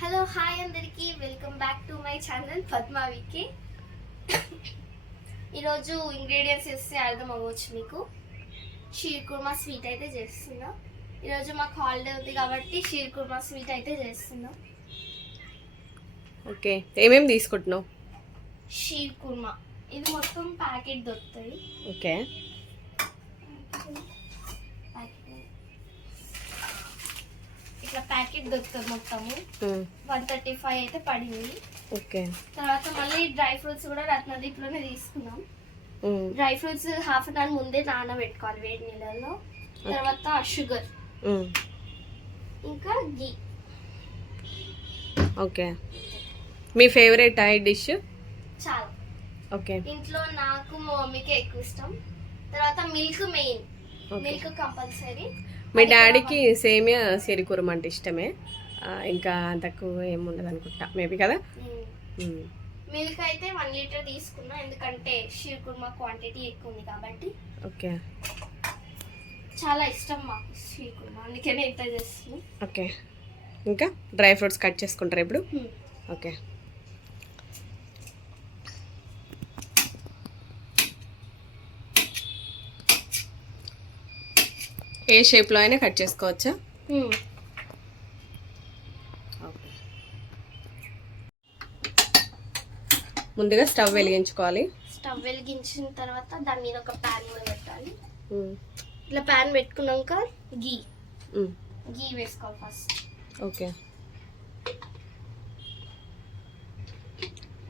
Hello hi అందరికీ welcome back to my channel పద్మావికి. ఈరోజు ఇంగ్రీడియంట్స్ వేస్తే అర్థం అవ్వచ్చు మీకు. షీర్ కుర్మా స్వీట్ అయితే చేస్తున్నాం. ఈరోజు మాకు హాలిడే ఉంది కాబట్టి షీర్ కుర్మా స్వీట్ అయితే చేస్తున్నాం. ఓకే, ఏమేమి తీసుకుంటున్నావు? షీర్ కుర్మా ఇది మొత్తం ప్యాకెట్ దొరుకుతుంది. ఓకే, ఇట్లా ప్యాకెట్ దొరుకుతుంది మొత్తము 135 అయితే పడింది. ఓకే, తర్వాత మళ్ళీ డ్రై ఫ్రూట్స్ కూడా రత్నదీప్లోనే తీసుకున్నాం. Dry fruits half an hour ముందే నానబెట్టుకోవాలి వేడి నీళ్ళలో. తర్వాత షుగర్, ఇంకా గీ. ఓకే, మీ ఫేవరెట్ డిష్? చాలా. ఓకే, ఇంట్లో నాకు మా మమ్మీకి ఎక్కువ ఇష్టం. తర్వాత మిల్క్ మెయిన్, మిల్క్ కంపల్సరీ. మీ డాడీకి సేమియా షీర్ కుర్మా అంటే ఇష్టమే, ఇంకా తక్కువ ఏముండదు అనుకుంటా మేబీ కదా. మిల్క్ అయితే 1 లీటర్ తీసుకున్నా, ఎందుకంటే షీర్ కుర్మా క్వాంటిటీ ఎక్కువ ఉంది కాబట్టి. ఓకే, చాలా ఇష్టం మాకు షీర్ కుర్మా, అందుకనే ఇంత చేస్తున్నాం. ఓకే, ఇంకా డ్రై ఫ్రూట్స్ కట్ చేసుకుంటారు ఇప్పుడు. ఓకే, ఏ షేప్లో అయినా కట్ చేసుకోవచ్చా? ఓకే, ముందుగా స్టవ్ వెలిగించుకోవాలి. స్టవ్ వెలిగించిన తర్వాత దాని మీద ఒక ప్యాన్ కూడా పెట్టాలి. ఇట్లా ప్యాన్ పెట్టుకున్నాక గీ వేసుకోవాలి ఫస్ట్. ఓకే,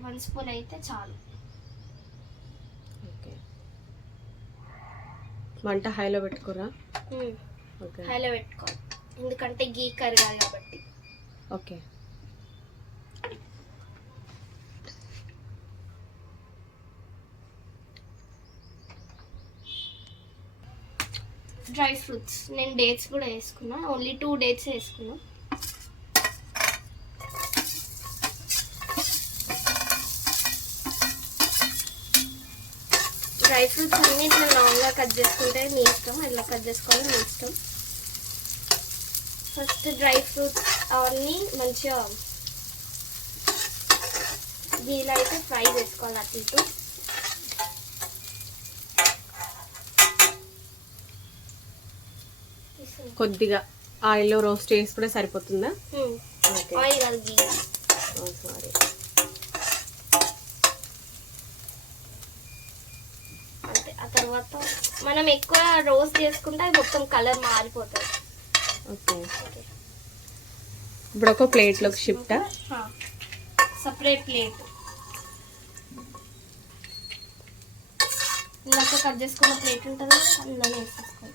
1 స్పూన్ అయితే చాలు. ఓకే, మంట హైలో పెట్టుకోరా? ఓకే, హైలో పెట్టుకోవాలి, ఎందుకంటే గీ కరగాలి కాబట్టి. ఓకే, డ్రై ఫ్రూట్స్ నేను డేట్స్ కూడా వేసుకున్నా, ఓన్లీ 2 డేట్స్ వేసుకున్నా. డ్రై ఫ్రూట్స్ అన్ని ఇట్లా లాంగ్గా కట్ చేసుకుంటే మీ ఇష్టం, ఇట్లా కట్ చేసుకోవాలి మీ ఇష్టం. ఫస్ట్ డ్రై ఫ్రూట్స్ అవన్నీ మంచిగా గీలో అయితే ఫ్రై చేసుకోవాలి అటు ఇటు. కొద్దిగా ఆయిల్లో రోస్ట్ చేసుకుంటే సరిపోతుందా? ఆయిల్ అది గీ. సారీ, అంటే ఆ తర్వాత మనం ఎక్కువ రోస్ట్ చేసుకుంటే అది మొత్తం కలర్ మారిపోతుంది. ఓకే, ఇప్పుడు ఒక ప్లేట్లోకి షిఫ్ట్. సపరేట్ ప్లేట్ ఇందాక కట్ చేసుకున్న ప్లేట్ ఉంటుంది, అందులోనే వేసేసుకోవాలి.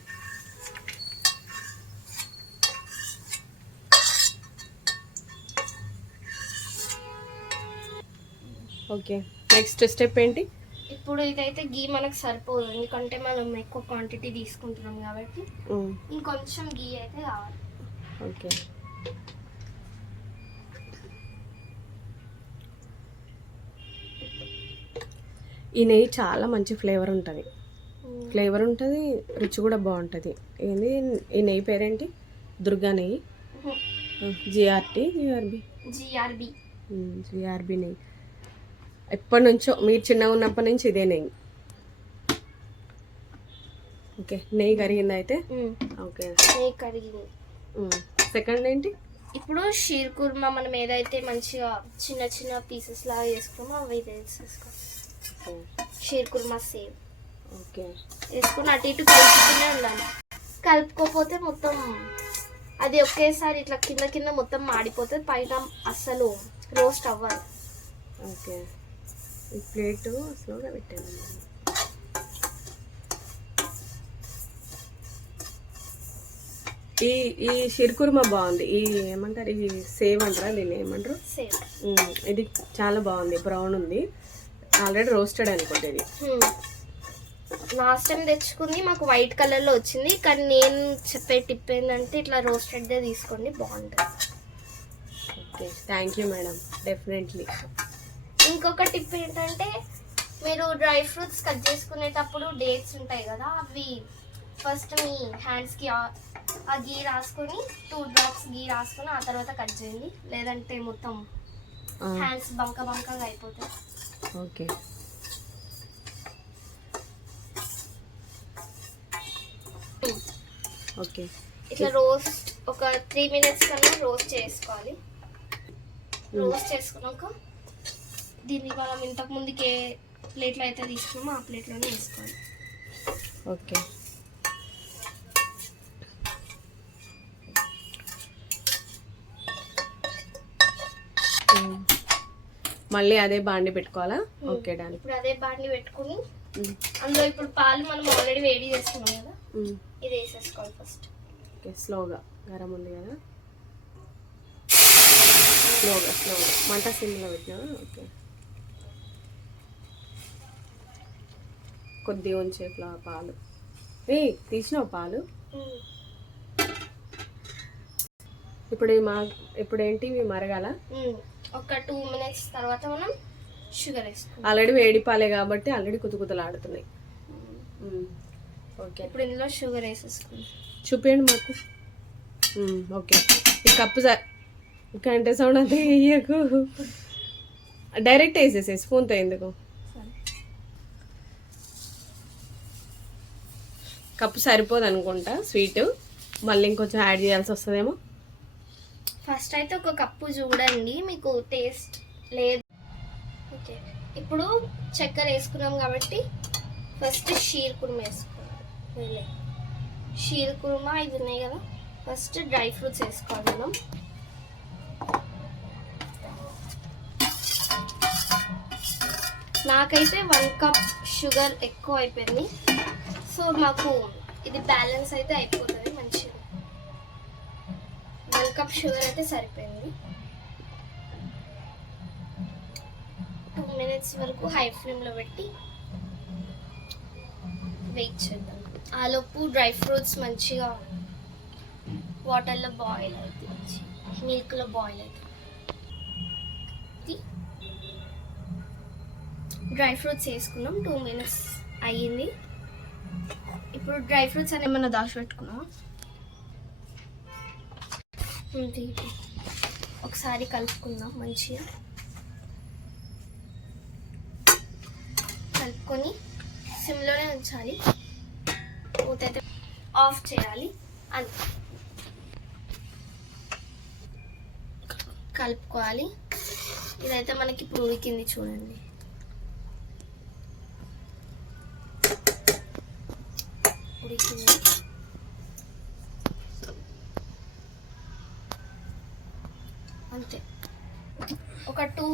ఓకే, నెక్స్ట్ స్టెప్ ఏంటి? ఇప్పుడు ఇదైతే గీ మనకు సరిపోదు, ఎందుకంటే మనం ఎక్కువ క్వాంటిటీ తీసుకుంటున్నాం కాబట్టి ఇంకొంచెం గీ అయితే కావాలి. ఓకే, ఈ నెయ్యి చాలా మంచి ఫ్లేవర్ ఉంటుంది, రుచి కూడా బాగుంటుంది. ఏంది ఈ నెయ్యి పేరేంటి? దుర్గా నెయ్యి, జిఆర్బి నెయ్యి. ఎప్పటి నుంచో, మీరు చిన్నగా ఉన్నప్పటి నుంచి ఇదే నెయ్యి. ఓకే, నెయ్యి కరిగింది అయితే. ఓకే, నెయ్యి కరిగింది. సెకండ్ ఏంటి? ఇప్పుడు షీర్ కుర్మా మనం ఏదైతే మంచిగా చిన్న చిన్న పీసెస్ లాగా వేసుకున్నామో అవి వేసేసుకోవాలి. Shear kurma save. ఓకే, వేసుకుని అటు ఇటు కలుపుతూనే ఉండాలి. కలుపుకోకపోతే మొత్తం అది ఒకేసారి ఇట్లా కింద కింద మొత్తం మాడిపోతుంది, పైన అస్సలు రోస్ట్ అవ్వాలి. ఓకే, ఈ ప్లేట్ స్లోగా పెట్టాను. ఈ షీర్ కుర్మా బాగుంది. ఈ ఏమంటారు, ఈ సేవ్ అంటారా, దీన్ని ఏమంటారు? సేవ్. ఇది చాలా బాగుంది, బ్రౌన్ ఉంది, ఆల్రెడీ రోస్టెడ్ అనుకోండి. ఇది లాస్ట్ టైం తెచ్చుకుంది మాకు వైట్ కలర్లో వచ్చింది, కానీ నేను చెప్పే టిప్ ఏంటంటే ఇట్లా రోస్టెడ్దే తీసుకోండి, బాగుంటుంది. Okay, thank you madam, definitely. ఇంకొక టిప్ ఏంటంటే మీరు డ్రై ఫ్రూట్స్ కట్ చేసుకునేటప్పుడు డేట్స్ ఉంటాయి కదా, అవి ఫస్ట్ మీ హ్యాండ్స్కి ఆ గీ రాసుకొని 2 డ్రాప్స్ గీ రాసుకొని ఆ తర్వాత కట్ చేయండి, లేదంటే మొత్తం హ్యాండ్స్ బంకగా అయిపోతాయి. ఓకే. ఓకే, ఇట్లా రోస్ట్ ఒక 3 minutes కన్నా రోస్ట్ చేసుకోవాలి. రోస్ట్ చేసుకున్నాక దీన్ని మనం ఇంతకు ముందుకి ఏ ప్లేట్లో అయితే తీసుకున్నామో ఆ ప్లేట్లోనే వేసుకోవాలి. ఓకే. మళ్ళీ అదే బాండి పెట్టుకోవాలా? Okay done. ఇప్పుడు అదే బాండి పెట్టుకుని అందులో ఇప్పుడు పాలు మనం ఆల్రెడీ వేడి చేసుకున్నాం కదా, ఇది వేసేసుకోవాలి ఫస్ట్. ఓకే, స్లోగా, గరం ఉంది కదా, స్లోగా మంట సిమ్లో పెట్టినా. ఓకే, కొద్దిగా ఉంచే పాలు. తీసినావు పాలు? ఇప్పుడు ఏంటి ఇవి మరగాల? ఒక 2 minutes తర్వాత మనం షుగర్ వేసుకోవాలి. ఆల్రెడీ వేడి పాలే కాబట్టి ఆల్రెడీ కుతకుతలాడుతున్నాయి. ఓకే, ఇప్పుడు ఇందులో షుగర్ వేసేసుకోండి. చూపించండి మాకు. ఓకే, ఈ కప్పు గంట సౌండ్ అంతా వేయకు, డైరెక్ట్ వేసేసే, స్పూన్తో ఎందుకు. కప్పు సరిపోదు అనుకుంటా స్వీట్, మళ్ళీ ఇంకొంచెం యాడ్ చేయాల్సి వస్తుందేమో. ఫస్ట్ అయితే ఒక కప్పు చూడండి, మీకు టేస్ట్ లేదు. ఓకే, ఇప్పుడు చక్కెర వేసుకున్నాం కాబట్టి ఫస్ట్ షీర్ కుర్మా వేసుకోవాలి. షీర్ కుర్మా ఇది ఉన్నాయి కదా, ఫస్ట్ డ్రై ఫ్రూట్స్ వేసుకోవాలి మనం. నాకైతే 1 cup షుగర్ ఎక్కువ అయిపోయింది, సో మాకు ఇది బ్యాలెన్స్ అయితే అయిపోతుంది మంచిగా. 1 cup షుగర్ అయితే సరిపోయింది. 2 minutes వరకు హై ఫ్లేమ్లో పెట్టి వెయిట్ చేద్దాం. ఆలోపు డ్రై ఫ్రూట్స్ మంచిగా వాటర్లో బాయిల్ అవుతుంది, మిల్క్లో బాయిల్ అవుతుంది. డ్రై ఫ్రూట్స్ వేసుకున్నాం, 2 minutes అయ్యింది. ఇప్పుడు డ్రై ఫ్రూట్స్ అని ఏమన్నా దాచిపెట్టుకున్నాం, ఒకసారి కలుపుకుందాం మంచిగా. కలుపుకొని సిమ్లోనే ఉంచాలి, మూత అయితే ఆఫ్ చేయాలి. అంతే, కలుపుకోవాలి. ఇదైతే మనకి ఇప్పుడు ఉడికింది చూడండి. ఉడికింది, అంతే. ఒక 2